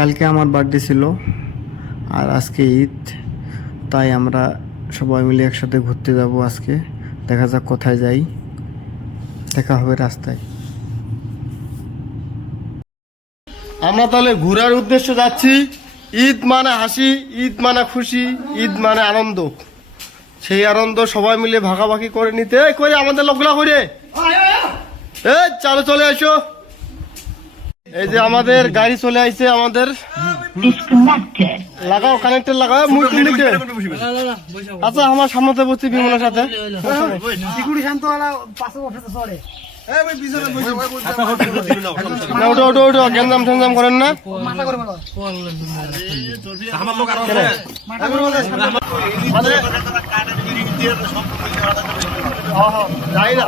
কালকে আমার বার্থডে ছিল আর আজকে ঈদ, তাই আমরা সবাই মিলে একসাথে ঘুরতে যাব আজকে। দেখা যাক কোথায় যাই, দেখা হবে রাস্তায়। আমরা তাহলে ঘোরার উদ্দেশ্যে যাচ্ছি। ঈদ মানে হাসি, ঈদ মানে খুশি, ঈদ মানে আনন্দ। সেই আনন্দ সবাই মিলে ভাগাভাগি করে নিতে করে আমাদের লোকগুলা করে চালো চলে আসো। এই যে আমাদের গাড়ি চলে আসছে, আমাদের লাগাও কানেক্টর লাগাও। আচ্ছা আমার সামনে বসছি বিমলের সাথে। ওটো ওটো ওটো গ্যাঞ্জাম ঠ্যাঞ্জাম করেন না। যাই না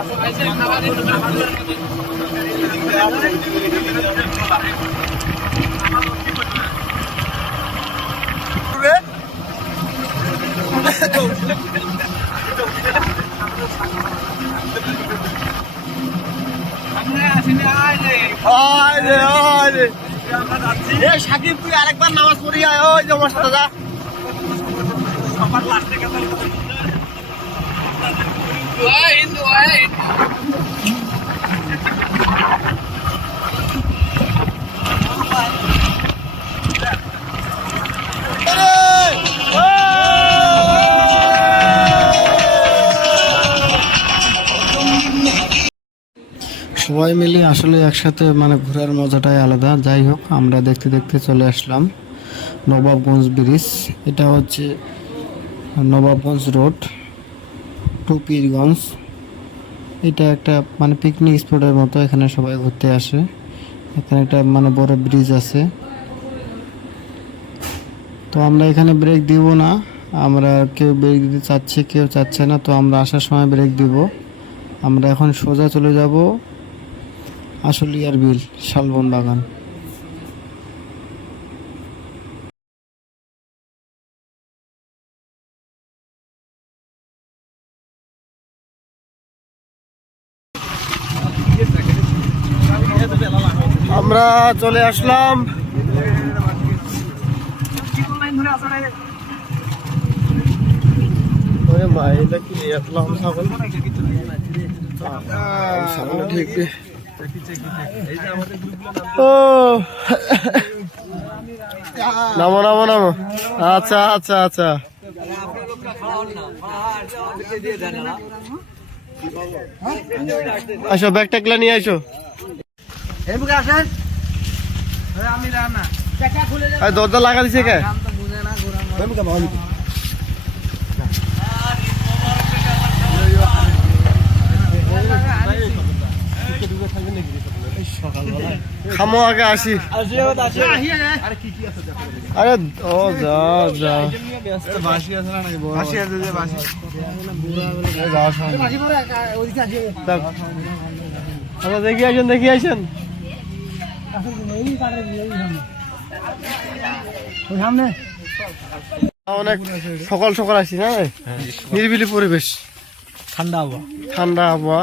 সাকিব, তুই আরেকবার নামাজ পড়ি আয়। ওই যে আমার সাথে যা। সবাই মিলে আসলে একসাথে মানে ঘোরার মজাটাই আলাদা। যাই হোক, আমরা দেখতে দেখতে চলে আসলাম নবাবগঞ্জ ব্রিজ। এটা হচ্ছে নবাবগঞ্জ রোড টু পীরগঞ্জ। এটা একটা মানে পিকনিক স্পটের মতো, এখানে সবাই ঘুরতে আসে। এখানে একটা মানে বড় ব্রিজ আছে। তো আমরা এখানে ব্রেক দিব না, আমরা কেউ ব্রেক দিতে চাচ্ছে, কেউ চাচ্ছে না। তো আমরা আসার সময় ব্রেক দিব। আমরা এখন সোজা চলে যাব আশুলিয়ার বিল, শালবন বাগান। আমরা চলে আসলাম। নামো নামো নামো। আচ্ছা আচ্ছা আচ্ছা, আসো ব্যাগ ট্যাগলা নিয়ে আসো। দরজা লাগা দিছে কে? খামো আগে আসি। আরে ও যা যা, আচ্ছা দেখি আসেন দেখি আসেন। অনেক সকাল সকাল আসি না, নিরিবিলি পরিবেশ, ঠান্ডা আবহাওয়া, ঠান্ডা আবহাওয়া,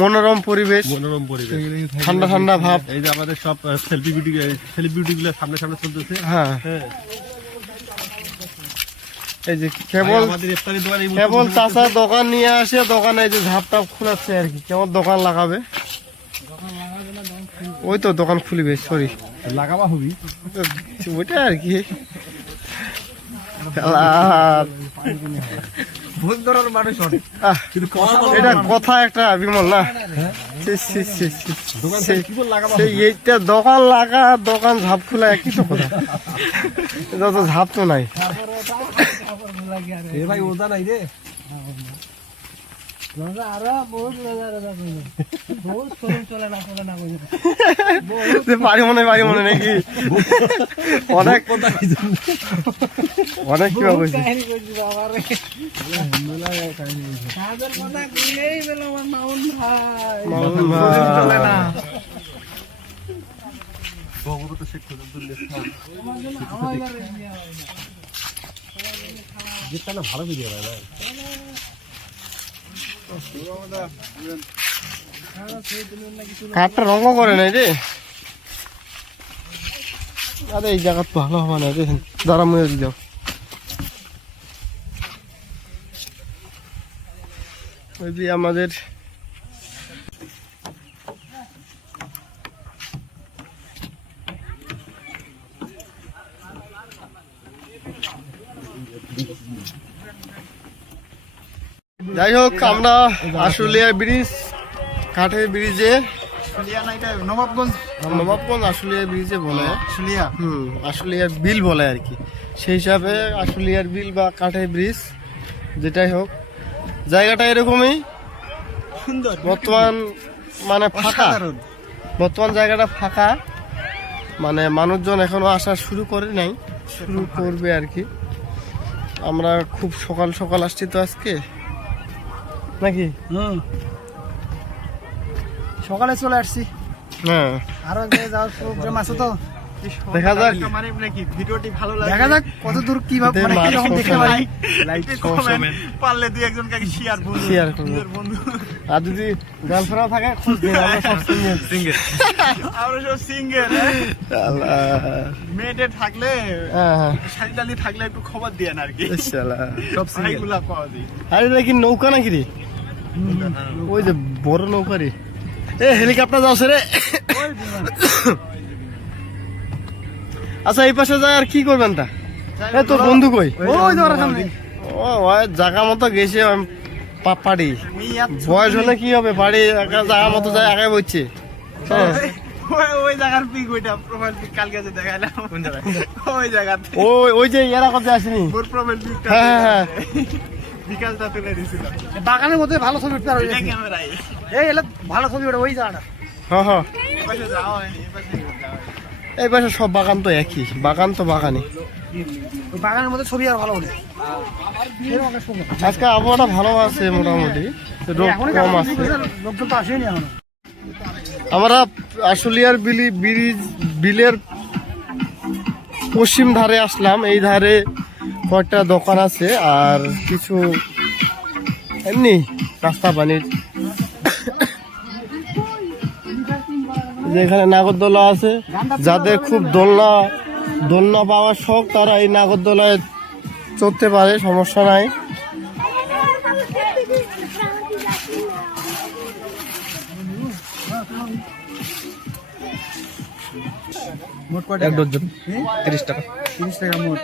মনোরম পরিবেশ, মনোরম পরিবেশ, ঠান্ডা ঠান্ডা ভাব। এই যে আমাদের সব সেলিব্রিটি গুলো সামনে সামনে চলতেছে। হ্যাঁ, এই যে কেবল কেবল চাষা দোকান নিয়ে আসে, দোকানে এই যে ঝাপ টাপ খোলাচ্ছে আর কি। কেমন দোকান লাগাবে? ওই তো দোকান খুলিবে, সরি লাগাবা হবি ওইটা আর কি। এটা কথা একটা বিমল না, এইটা দোকান লাগা দোকান ঝাপ খোলা একই তো কথা। এটা তো ঝাপ তো নাই ভাই, ওজা নাই রে। বাড়ি মনে বাড়ি মনে নাকি অনেক অনেক কি বলছি। ভালো ভিডিও কাঠটা রঙ করে নাই রে। আরে এই জায়গা তো ভালো হবে না, দেখেন দাঁড়া মুয়ে যাও। ওই যে আমাদের যাই হোক, আমরা আশুলিয়া ব্রিজ, কাঠের ব্রিজে, নবাবগঞ্জ আশুলিয়া ব্রিজে বলে, আশুলিয়ার বিল বলে আর কি। সেই হিসাবে আশুলিয়ার বিল বা কাঠের ব্রিজ যেটাই হোক, জায়গাটা এরকমই সুন্দর। বর্তমান মানে ফাঁকা, বর্তমান জায়গাটা ফাঁকা, মানে মানুষজন এখনো আসা শুরু করে নাই, শুরু করবে আর কি। আমরা খুব সকাল সকাল আসছি তো আজকে, নাকি সকালে চলে আসছি। হ্যাঁ, আরো যাওয়ার প্রোগ্রাম আছে তো, দেখা যাক ভিডিওটি ভালো লাগে, দেখা যাক কত দূর কিভাবে মানে কি রকম দেখতে পারি। লাইক কমেন্ট পারলে দুই একজন কাকে শেয়ার করুন বন্ধু। আর যদি গার্লফ্রেন্ড থাকে খোঁজ দিন, আমরা সব সিঙ্গেল, আমরা সব সিঙ্গেল। আল্লাহ, মেয়েদের থাকলে হ্যাঁ শাড়ি টালি থাকলে একটু খবর দিয়েন আর কি, ইনশাআল্লাহ সব সিঙ্গেলগুলা পাওয়া যায়। আরে এটা কি নৌকা নাকি রে? ওই যে বড় নৌকা রে, এ হেলিকপ্টার যাচ্ছে রে। আচ্ছা, এই পাশে যায় আর কি করবেন তা? এ তোর বন্ধু কই? ওই ধর সামনে। ও ওই জায়গা মতো গেছে পাড়ি, বয়স হলে কি হবে, বাড়ি একা জায়গা মতো যায় একাই বলছে। ওই জায়গার পিক, ওইটা প্রোফাইল পিক কালকে যে দেখাইলাম, কোন জায়গায়? ওই জায়গাতে, ওই যে এরা কথা আসেনি, ওর প্রোফাইল পিকটা হ্যাঁ বিকালটা তুলে দিছিলাম। বাগানের মধ্যে ভালো ছবি উঠতে পারবে, এটা ক্যামেরায় এই এলা ভালো ছবি ওঠে ওই জায়গাটা। হ্যাঁ, এই পাশে যাওয়া হয়নি, এই পাশে যাওয়া হয়নি। এই পাশে সব বাগান তো একই, বাগান তো বাগানই। ওই বাগানের মধ্যে ছবি আর ভালো ওঠে। আজকে আবহাওয়াটা ভালো আছে মোটামুটি, রোদ কম আছে। লোকজন তো আসেনি এখনো। আমরা আশুলিয়ার বিলের পশ্চিম ধারে আসলাম। এই ধারে কয়েকটা দোকান আছে আর কিছু এমনি রাস্তা পানির, যেখানে নাগরদোলা আছে। যাদের খুব দোলনা পাওয়ার শখ, তারা এই নাগরদোলায় চড়তে পারে, সমস্যা নাই। মোট কত টাকা? 30 টাকা। 30 টাকা মোট।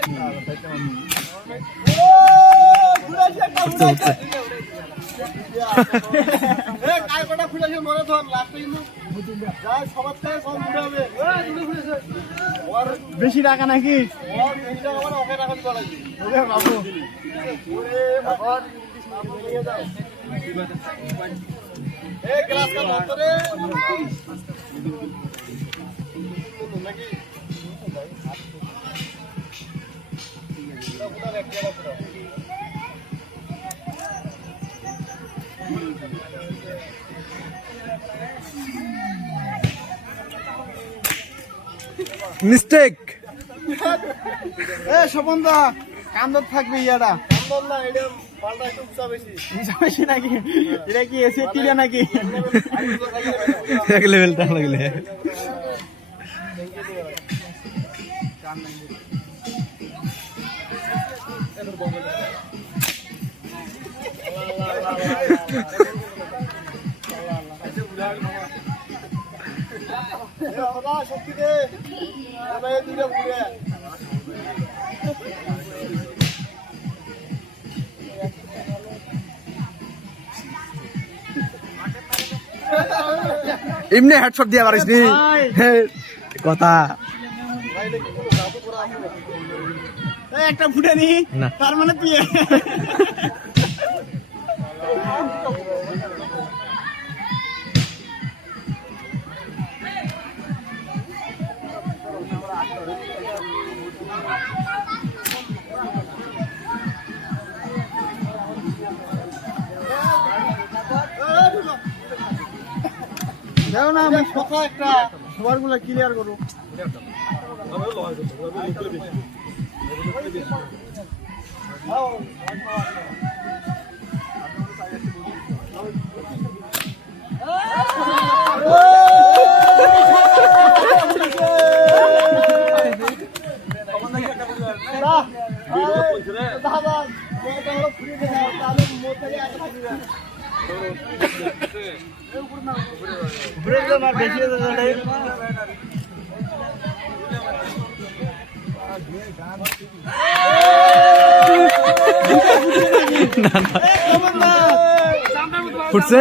বেশি টাকা নাকি? মিস্টেক। স্বপনদা কান্দর থাকবে, ইয়াটা বেশি নাকি? এটা কি এসে টিরা নাকি? এক লেভেলটা লাগলে এমনি হেডশট দিয়ে পারিস নি কথা। একটা ফুটে নি, তার মানে তুই দেখো না, আমি কথা একটা সবার গুলা ক্লিয়ার করো। ফুটছে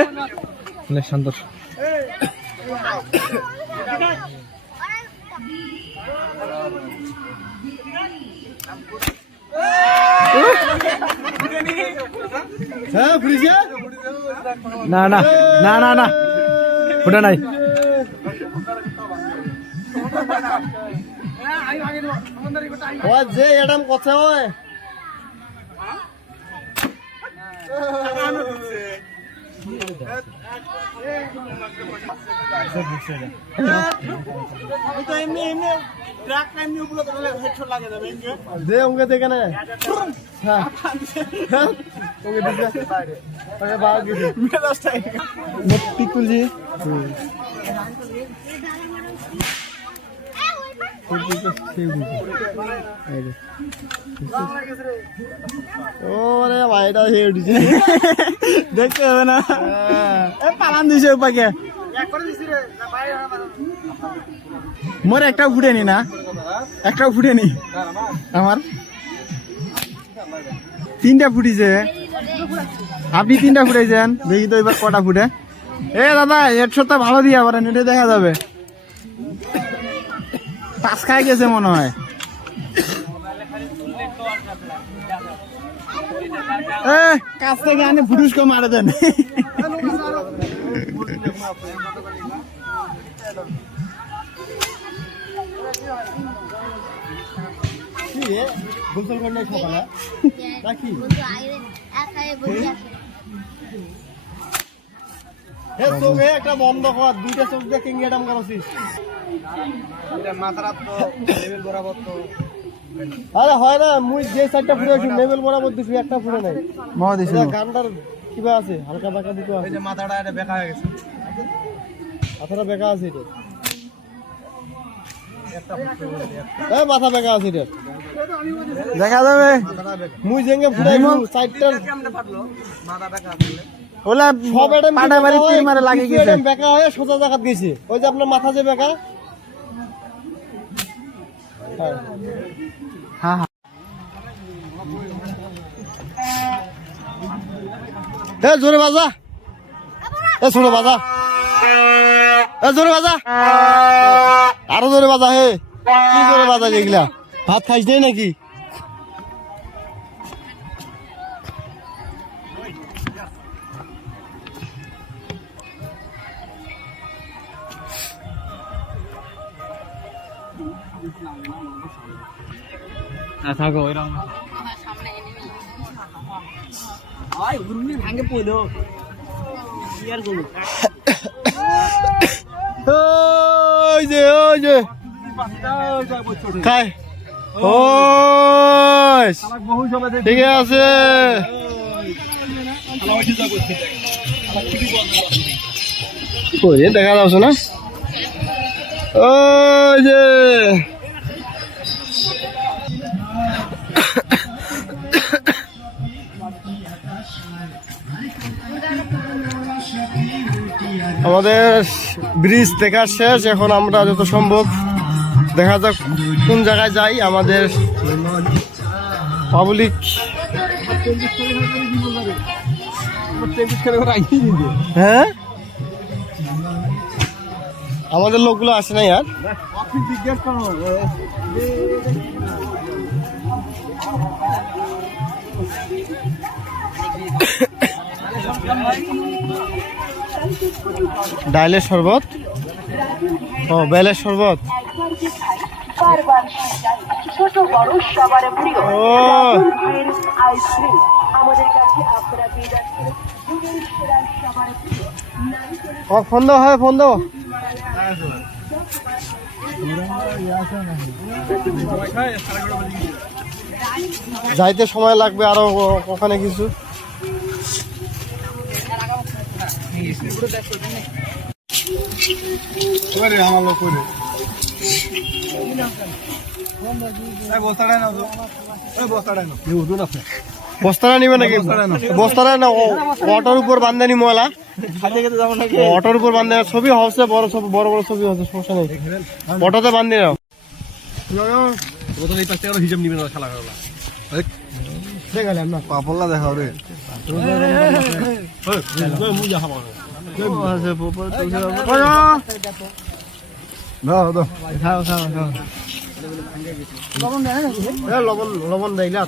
অনেক সুন্দর। না না না না না ফুটে নাই। যে এরকম কথা হয় যে উনকে দেখে না পিকুলজি ওরে ভাইটা হয়ে উঠেছে দেখতে হবে না পালান দিছে উপাকে মোর একটাও ফুটেনি না একটাও ফুটেনি আমার 3টা ফুটিছে আপনি 3টা ফুটাইছেন দেখি তো এবার কটা ফুটে এ দাদা হেডশটটা ভালো দিয়ে আবার নেটে দেখা যাবে পাঁচ খাই গেছে মনে হয় কাছ থেকে আনে ফুটুস করে মারে দেন গোসল করলে সকালে নাকি চোখে একটা বন্ধ কর 2টা চোখ দিয়ে কিংগাডাম করছিস আরে হয় না মুই যে 4টা ফুটেছি লেভেল বরাবর দিছি একটা ফুটে নাই গানটার কিবা আছে হালকা বাঁকা দিতে আছে মাথাটা এটা বেঁকা হয়ে গেছে মাথাটা বেঁকা আছে এটা মাথা বেঁকা আছে এটা দেখা যাবে মুই যেঙ্গে ফুটাইমু 4টার মাথা বেঁকা আছে ওলা সব এটা পাটা মারি তুই মারে লাগি গেছে বেঁকা হয়ে সোজা জায়গাত গেছে ওই যে আপনার মাথা যে বেঁকা হ্যাঁ হ্যাঁ এ জোরে বাজা এ ছোট বাজা এ জোরে বাজা আরো জোরে বাজা হে কি জোরে বাজা যেগুলা ভাত খাইছ নাই নাকি থাকো ওইরকম ভাঙে পড়লো ওই যে খাই ঠিক আছে দেখা যাচ্ছে না ওই যে আমাদের ব্রিজ দেখা শেষ এখন আমরা যত সম্ভব দেখা যাক কোন জায়গায় যাই আমাদের পাবলিক হ্যাঁ আমাদের লোকগুলো আসে না আর ডাইলের শরবত ও বেলের শরবত ছোট বড় সবার প্রিয় আইসক্রিম আমাদের কাছে আপনারা পেয়ে যাচ্ছেন ফোন দাও হয় ফোন দাও যাইতে সময় লাগবে আরো ওখানে কিছু আমার লোক বস্তাটা নাও তো, বস্তাটা নাও। বস্তাটা নিবে নাকি? বস্তাটা না, অটোর উপর বান্ধানি ময়লা, খাইতে খেতে যাবো নাকি? অটোর উপর বান্ধে ছবি হচ্ছে, বড় ছবি, বড় বড় ছবি হচ্ছে, সমস্যা নেই, অটোতে বান্ধি নাও। হিসাব নিবে না খেলা খেলা দেখালাম না, পাপড়লা দেখাও রে। লবণ দেয় না,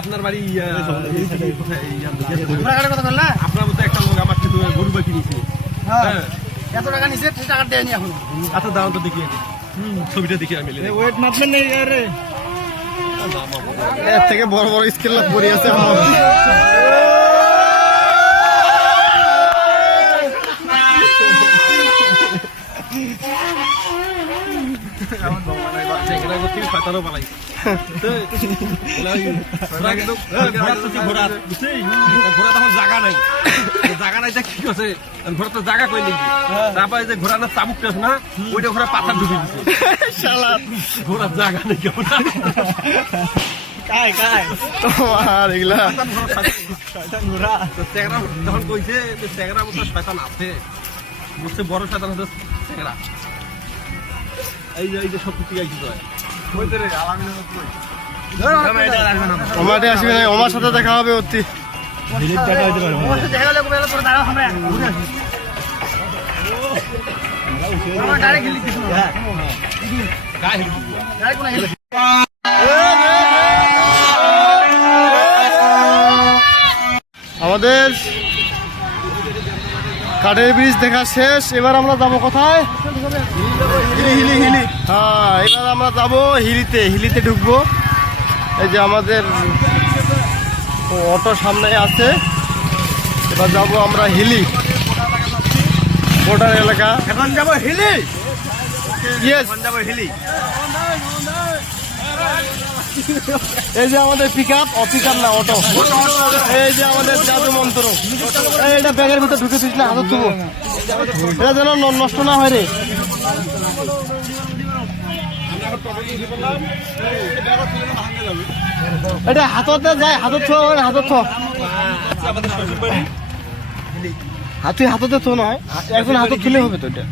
আপনার বাড়ি আপনার মতো একটা লোক আমার থেকে গরু বাকি নিয়েছে, এত টাকা নিছে, টাকা দেয়নি এখন। এত দাম তো দেখি ছবিটা দেখি আমি ওয়েট মাপবেন নেই রে, এর থেকে বড় বড় স্কেল পড়ে আছে আমার। জায়গা নাই, জায়গা নাই কি করছে ঘোরা তো জায়গা কই নাকি, তারপরে যে ঘোরা না চাবুকটা আছে না, ওইটা ঘোরা পাথর ঢুকে দিচ্ছে, ঘোরার জায়গা নেই কেমন। তোমার এগুলা যখন কইছে যে চেংড়ার মতো শয়তান আছে, বুঝছে বড় শয়তান হচ্ছে চেংড়া। এই যে সব কিছু গাইছি ওমাটে আসবে না, ওমার সাথে দেখা হবে অতি। আমাদের কাঠের ব্রিজ দেখা শেষ, এবার আমরা যাবো কোথায়? হিলি। হ্যাঁ, এবার আমরা যাবো হিলিতে ঢুকবো। এই যে আমাদের অটো সামনে আছে, এবার যাবো আমরা হিলি, বর্ডার এলাকা। এখন যাবো হিলি। ইয়েস, যাবো হিলি। এই যে আমাদের পিক আপ না অটো, এই যে আমাদের জাদু মন্ত্র, এইটা ব্যাগের ভিতর ঢুকে দিস না, হাতত তুবো, এটা যেন নষ্ট না হয় রে। এটা হাততে যায়, হাতত তুই হাততে থো নয়, এখন হাতত তুলে হবে তো এটা।